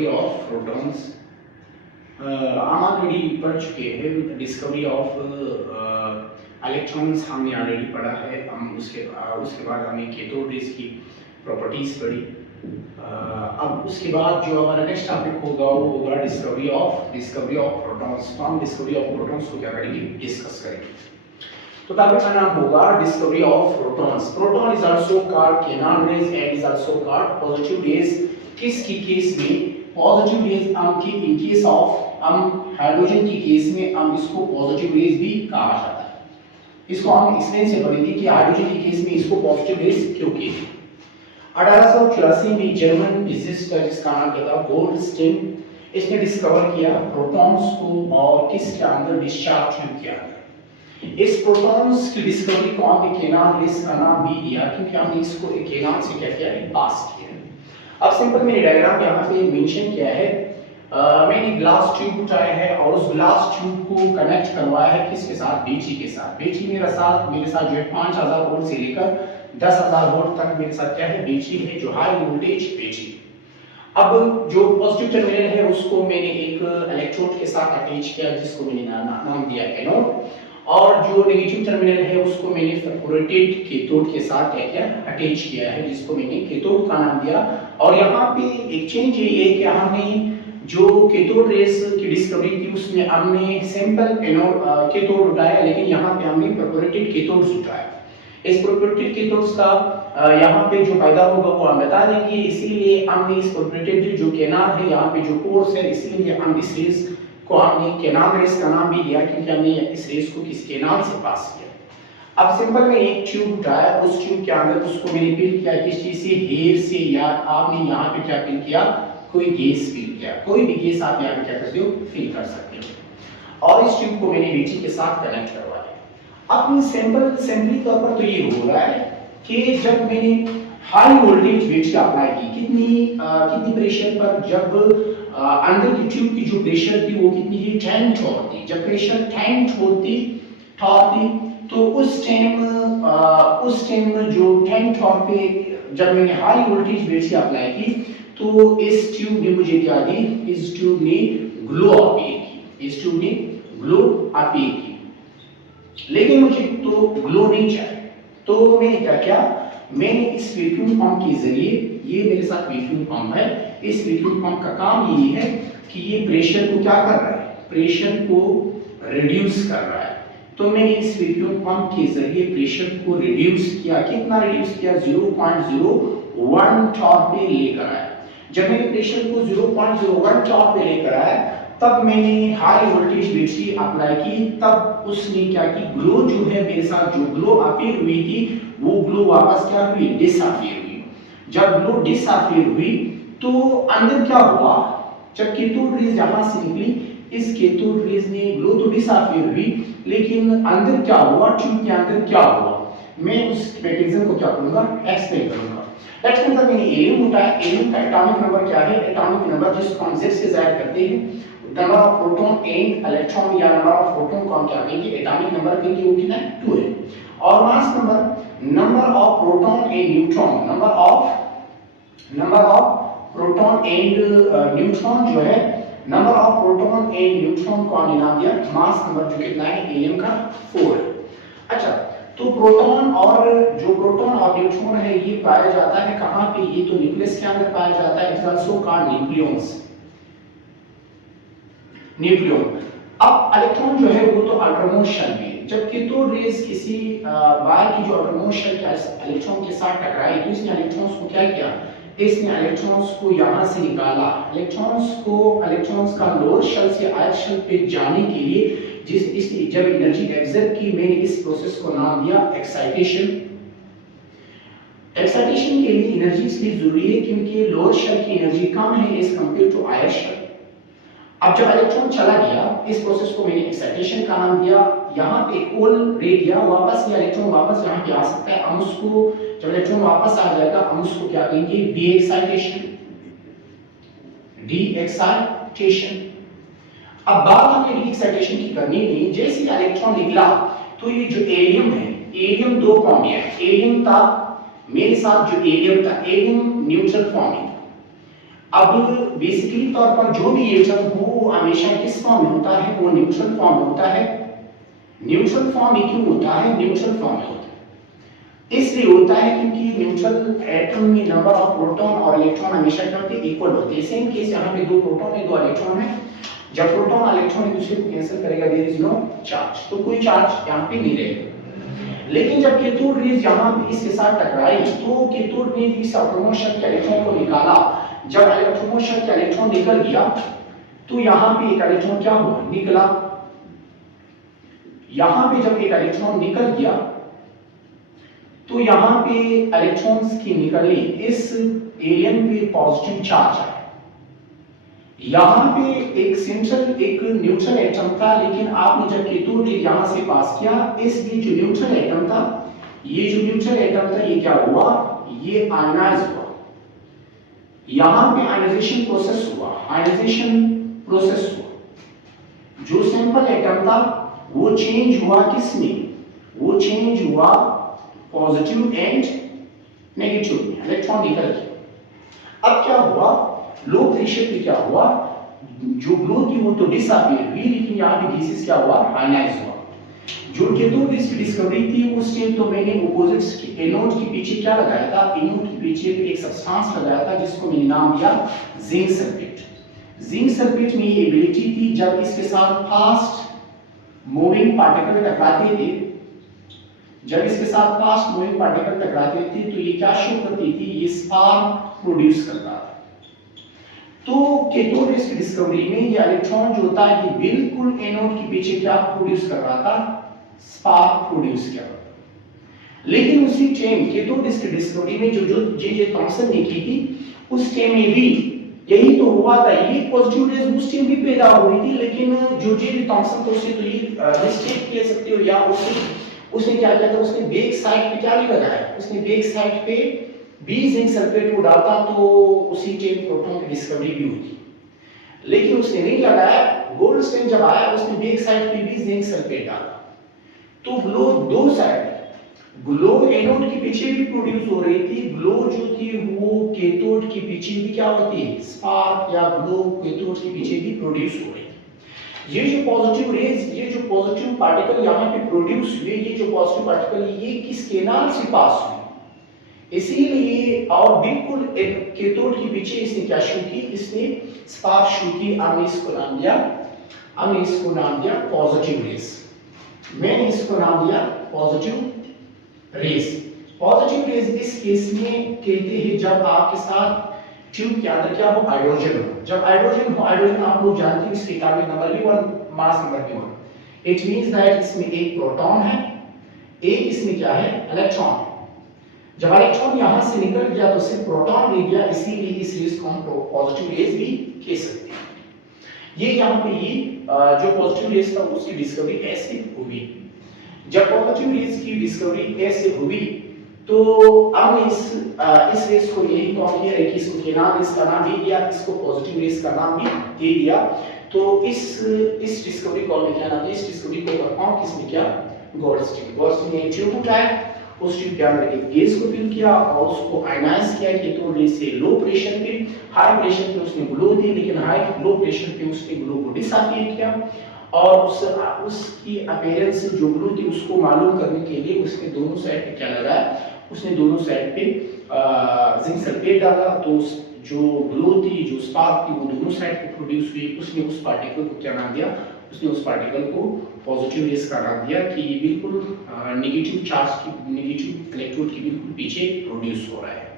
Discovery of protons. हम already पढ़ चुके हैं डिस्कवरी ऑफ इलेक्ट्रॉन्स, हमने ऑलरेडी पढ़ा है। हम उसके बाद हमने कैथोड रेज की प्रॉपर्टीज पढ़ी। अब उसके बाद जो हमारा नेक्स्ट टॉपिक होगा वो होगा डिस्कवरी ऑफ प्रोटॉन्स। तो हम डिस्कवरी ऑफ प्रोटॉन्स को क्या करेंगे, डिस्कस करेंगे। तो टॉपिक का नाम होगा discovery of protons. Proton is also called canal rays and is also called positive rays. किसकी केस में पॉजिटिव रेज, हम की इन केस ऑफ हम हाइड्रोजन की केस में हम इसको पॉजिटिव रेज भी कहा जाता है। इसको हम एक्सप्लेन से पढ़ेंगे कि हाइड्रोजन की केस में इसको पॉजिटिव रेज क्यों कहते हैं। 1884 में जर्मन फिजिसिस्ट जिसका नाम था गोल्डस्टीन, इसने डिस्कवर किया प्रोटॉन्स को और किसके अंदर डिस्चार्ज किया। इस प्रोटॉन्स की डिस्कवरी को हमने कैनन रेज का नाम भी दिया क्योंकि हमने इसको एक कैनन से क्या किया, पास किया। अब सिंपल मैंने डायग्राम यहाँ पे मेंशन किया है। मैंने ग्लास ट्यूब उठाया है और उस ग्लास ट्यूब को कनेक्ट करवाया है किसके साथ, बैटरी के साथ। बैटरी मेरे साथ जो है 5000 वोल्ट से लेकर 10000 वोल्ट तक मेरे साथ क्या है, बैटरी है, जो हाई वोल्टेज बैटरी। अब जो पॉजिटिव टर्मिनल है उसको मैंने एक इलेक्ट्रोड के साथ अटैच किया जिसको मैंने नाम दिया एनोड, और जो नेगेटिव टर्मिनल है उसको मैंने परफोरेटेड कैथोड के साथ क्या अटैच किया है जिसको मैंने कैथोड का नाम दिया। और यहाँ पे एक चेंज ये है कि हमने जो कैथोड रेज की डिस्कवरी की उसमें हमने सिंपल एनोड कैथोड उठाया, लेकिन यहाँ पे हमने परफोरेटेड कैथोड्स उठाया। इस परफोरेटेड कैथोड्स का यहाँ पे जो फायदा होगा वो हम बता देंगे, इसीलिए हमने इस परफोरेटेड जो कैनन है यहाँ पे जो पोर्स है, इसीलिए हम इस रेज को हमने कैनन रेज का नाम भी दिया क्योंकि हमने इस रेज को किस कैनन से पास किया। अब सिंपल में एक ट्यूब उठाया, उस ट्यूब के अंदर उसको मैंने फिल किया किस चीज से, एयर से, या आपने यहाँ पे क्या फिल किया, कोई गैस फिल किया। कोई भी गैस आप यहाँ पे क्या कर सकते हो, फिल कर सकते हो। और इस ट्यूब को मैंने बैटरी के साथ कनेक्ट करवाया। अब सिंपली तौर पर तो ये हो रहा है कि जब मैंने हाई वोल्टेज बैटरी अप्लाई की, कितनी प्रेशर पर, जब अंदर की ट्यूब की जो प्रेशर थी वो कितनी थी, 10 टॉर थी। जब प्रेशर 10 टॉर थी तो उस टाइम जो 10 टॉर पे जब मैंने हाई वोल्टेज बैटरी अप्लाई की तो इस ट्यूब ने मुझे क्या दी, इस ट्यूब ने ग्लो अपीयर की, लेकिन मुझे तो ग्लो नहीं चाहिए। तो मैंने क्या किया, मैंने इस वैक्यूम पंप के जरिए, ये मेरे साथ वैक्यूम पंप है, इस वैक्यूम पंप का काम यही है कि ये प्रेशर को क्या कर रहा है, प्रेशर को रिड्यूस कर रहा है। तो मैंने इस वैक्यूम पंप के जरिए प्रेशर को रिड्यूस किया। कितना रिड्यूस किया, 0.01 टॉर पे लेकर आया। जब मैंने प्रेशर को 0.01 टॉर पे लेकर आया तब मैंने हाई वोल्टेज बैटरी अप्लाई की, तब उसने क्या की, ग्लो जो है मेरे साथ जो ग्लो अपीयर हुई थी वो ग्लो वापस क्या हुई, डिसअपीयर हुई। जब ग्लो डिसअपीयर हुई तो अंदर क्या हुआ, जब कैथोड रेज यहां से निकली, इस कैथोड रेज ने ग्लो तो डिसअपीयर हुई, लेकिन अंदर क्या हुआ, ट्यूब के अंदर क्या हुआ, मैं उस मैकेनिज्म को क्या करूंगा, एक्सप्लेन करूंगा। लेट्स सपोज मैंने एलियम उठाया। एलियम का एटॉमिक नंबर क्या है, एटॉमिक नंबर जिस कॉन्सेप्ट से जाहिर करते हैं number of proton and electron, या नंबर ऑफ प्रोटॉन को हम क्या कहेंगे, एटॉमिक नंबर कहेंगे, वो कितना है, 2 है। और mass number of proton and neutron, number of proton and neutron जो है, number of proton and neutron को हमने नाम दिया मास नंबर, जो कितना है, एलियम का 4 है। अच्छा, तो प्रोटॉन और न्यूट्रॉन है ये पाया जाता है कहां पे, ये तो न्यूक्लियस के अंदर पाया जाता है, इट्स आल्सो कॉल्ड न्यूक्लियन। अब इलेक्ट्रॉन जो है वो तो अल्ट्रामोस्ट शेल में, जब कैथोड रेज किसी वायर की जो अल्ट्रामोस्ट शेल के इलेक्ट्रॉन के साथ टकराई तो इसने इलेक्ट्रॉन्स को क्या किया, इसने इलेक्ट्रॉन्स को यहां से निकाला। इलेक्ट्रॉन्स का लोअर शेल से हायर शेल पे जाने के लिए जब एनर्जी एब्जॉर्ब की, मैंने इस प्रोसेस को नाम दिया एक्साइटेशन। एक्साइटेशन के लिए एनर्जी इसलिए जरूरी है क्योंकि लोअर शेल की एनर्जी कम है as compare to higher shell. अब जब इलेक्ट्रॉन चला गया, इस प्रोसेस को मैंने एक्साइटेशन का नाम दिया। यहाँ पे एक होल रे दिया, वापस ये इलेक्ट्रॉन वापस यहाँ पे आ सकता है। हम उसको जब इलेक्ट्रॉन वापस आ जाएगा हम उसको क्या कहेंगे, डी एक्साइटेशन। अब बात हमें डी एक्साइटेशन की करनी नहीं। जैसे इलेक्ट्रॉन निकला तो ये जो एलियम है, एलियम 2 फॉर्म में है। एलियम था मेरे साथ, जो एलियम था, एलियम न्यूट्रल फॉर्म में था। अब बेसिकली तौर पर जो भी एटम हो वो हमेशा किस फॉर्म में होता है, वो न्यूट्रल फॉर्म में होता है। न्यूट्रल फॉर्म में क्यों होता है, न्यूट्रल फॉर्म में होता है इसलिए होता है क्योंकि न्यूट्रल एटम में नंबर ऑफ प्रोटॉन और इलेक्ट्रॉन हमेशा क्या होते हैं, इक्वल होते हैं। सेम केस यहाँ पे दो प्रोटॉन है, दो इलेक्ट्रॉन है। जब प्रोटॉन और इलेक्ट्रॉन एक दूसरे को कैंसिल करेगा, देयर इज नो चार्ज, तो कोई चार्ज यहाँ पे नहीं रहेगा। लेकिन जब कैथोड रेज यहाँ पे इसके साथ टकराई तो कैथोड ने इस इलेक्ट्रॉन के इलेक्ट्रॉन को निकाला। जब इलेक्ट्रॉन का इलेक्ट्रॉन निकल गया तो यहाँ पे एक इलेक्ट्रॉन क्या हुआ, निकला। यहाँ पे जब एक इलेक्ट्रॉन निकल गया तो यहाँ पे इलेक्ट्रॉन्स की निकलने इस एलियन पे पॉजिटिव चार्ज आया। यहाँ पे एक सेंट्रल एक न्यूट्रल एटम था, लेकिन आपने जब कैथोड रे यहाँ से पास किया, इसलिए जो न्यूट्रल एटम था, ये जो न्यूट्रल एटम था, ये क्या हुआ, ये आयनाइज हुआ। यहाँ पे आयनाइजेशन प्रोसेस हुआ, आयनाइजेशन प्रोसेस हुआ। जो सिंपल एटम था वो चेंज हुआ किसमें, वो चेंज हुआ पॉजिटिव एंड नेगेटिव में, इलेक्ट्रॉन निकल गया। अब क्या हुआ, लो प्रेशर पे क्या हुआ, जो ग्लो थी वो तो डिसअपियर हुई, लेकिन यहाँ पे गैसेस क्या हुआ, आयनाइज हुआ। जो कैथोड रेज की डिस्कवरी थी उस टाइम तो मैंने ऑपोजिट्स की एनोड के पीछे क्या लगाया था, एनोड के पीछे एक सब्सटेंस लगाया था जिसको मैंने नाम दिया जिंक सल्फेट। जिंक सल्फेट में ये एबिलिटी थी, जब इसके साथ फास्ट मूविंग पार्टिकल टकराते थे, जब इसके साथ फास्ट मूविंग पार्टिकल टकराते थे तो ये क्या शो करती थी, ये स्पार्क प्रोड्यूस करता था। तो कैथोड रेज की डिस्कवरी में ये इलेक्ट्रॉन जो होता है ये बिल्कुल एनोड के पीछे क्या प्रोड्यूस कर रहा था, स्पार्क प्रोड्यूस कर रहा था। लेकिन उसी टाइम कैथोड रेज की डिस्कवरी में जो जो जे थॉमसन ने की थी, उस टाइम में भी यही तो हुआ था, ये पॉजिटिव रेज उस टाइम भी पैदा हो रही थी, लेकिन जो जे थॉमसन को उसे तो ये मिस्टेक कह सकते हो, या उसने क्या किया था, उसने बैक साइड पे क्या नहीं लगाया, उसने बैक साइड पे भी जिंक सल्फेट को डालता तो उसी टाइम प्रोटॉन की डिस्कवरी भी होती, लेकिन उसने नहीं लगाया। गोल्डस्टीन जब आया उसने बैक साइड पे भी जिंक सल्फेट डाला, तो ग्लो दो साइड, ग्लो एनोड के पीछे भी प्रोड्यूस हो रही थी, ग्लो जो थी वो कैथोड के पीछे भी क्या होती है, स्पार्क या ग्लो कैथोड के पीछे भी प्रोड्यूस हो रही थी। ये जो पॉजिटिव रेज, ये जो पॉजिटिव पार्टिकल यहाँ पे प्रोड्यूस हुए, ये जो पॉजिटिव पार्टिकल ये किस केनाल से पास हुए, इसीलिए और बिल्कुल एक कैथोड के पीछे इसने क्या शो की, इसने स्पार्क शो की। हमने इसको नाम दिया पॉजिटिव रेज, मैंने इसको नाम दिया पॉजिटिव रेज। पॉजिटिव रेज इस केस में कहते हैं जब आपके साथ ट्यूब के अंदर क्या हो, हाइड्रोजन हो। जब हाइड्रोजन हो, हाइड्रोजन आप लोग जानते हैं इसके एटॉमिक नंबर भी 1, मास नंबर भी 1। इट मींस दैट इसमें एक प्रोटॉन है, एक इसमें क्या है, इलेक्ट्रॉन है। जब इलेक्ट्रॉन यहां से निकल गया तो सिर्फ प्रोटॉन रह गया, इसीलिए इस रेज को हम पॉजिटिव रेज भी कह सकते हैं। ये यहाँ पे ये जो पॉजिटिव रेज था उसकी डिस्कवरी ऐसे हुई। जब पॉजिटिव रेज की डिस्कवरी ऐसे हुई तो हमने इस रेज को यही कॉल किया है कि इसको क्या नाम, इसका नाम भी दिया, इसको पॉजिटिव रेज का नाम भी दे दिया। तो इस डिस्कवरी को हमने क्या नाम दिया, इस डिस्कवरी को परफॉर्म किसने किया, गोल्डस्टीन ने ट्यूब उठाया, उस ट्यूब के अंदर एक गैस को फिल किया और उसको आयनाइज किया कैथोड रेज से लो प्रेशर पे, हाई प्रेशर पे उसने ग्लो दी, लेकिन हाई लो प्रेशर पे उसने ग्लो को डिसअपियर किया। और उसकी अपीयरेंस जो ग्लो थी उसको मालूम करने के लिए उसने दोनों साइड पे क्या लगाया, उसने दोनों साइड पे जिंक सल्फेट डाला, तो जो ग्लो थी, जो स्पार्क थी, वो दोनों साइड पे प्रोड्यूस हुई। उसने उस पार्टिकल को क्या नाम दिया, उसने उस पार्टिकल को पॉजिटिव रेज का नाम दिया कि ये बिल्कुल नेगेटिव चार्ज की, नेगेटिव इलेक्ट्रोड के बिल्कुल पीछे प्रोड्यूस हो रहा है।